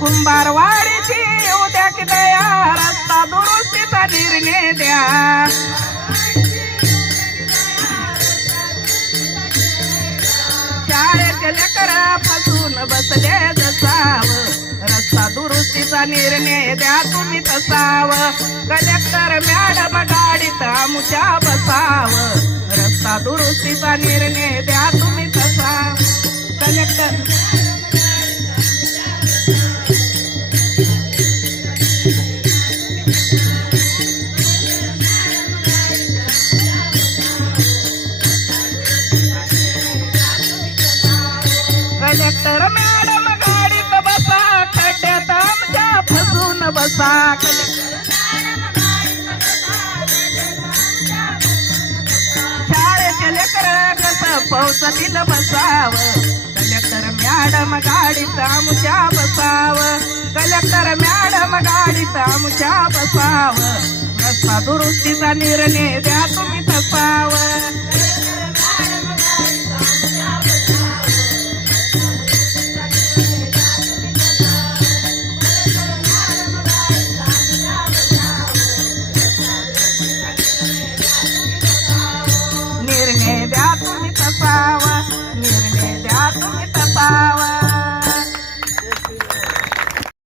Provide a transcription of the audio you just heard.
कुंभारवाडीची उद्या की दया रस्ता दुरुस्तीचा निर्णय द्या. शाळेचे लेकर फसून बसले जसाव. रस्ता दुरुस्तीचा निर्णय द्या तुम्ही तसाव. कलेक्टर कलेक्टर मॅडम गाडीत बसा खड्ड्यात आमच्या फसून बसा. शाळेचे लेकर कसं पावसातील बसाव? कलेक्टर मॅडम गाडीत आमच्या बसाव. कलेक्टर मॅडम गाडीत आमच्या बसाव. रस्ता दुरुस्तीचा निर्णय द्या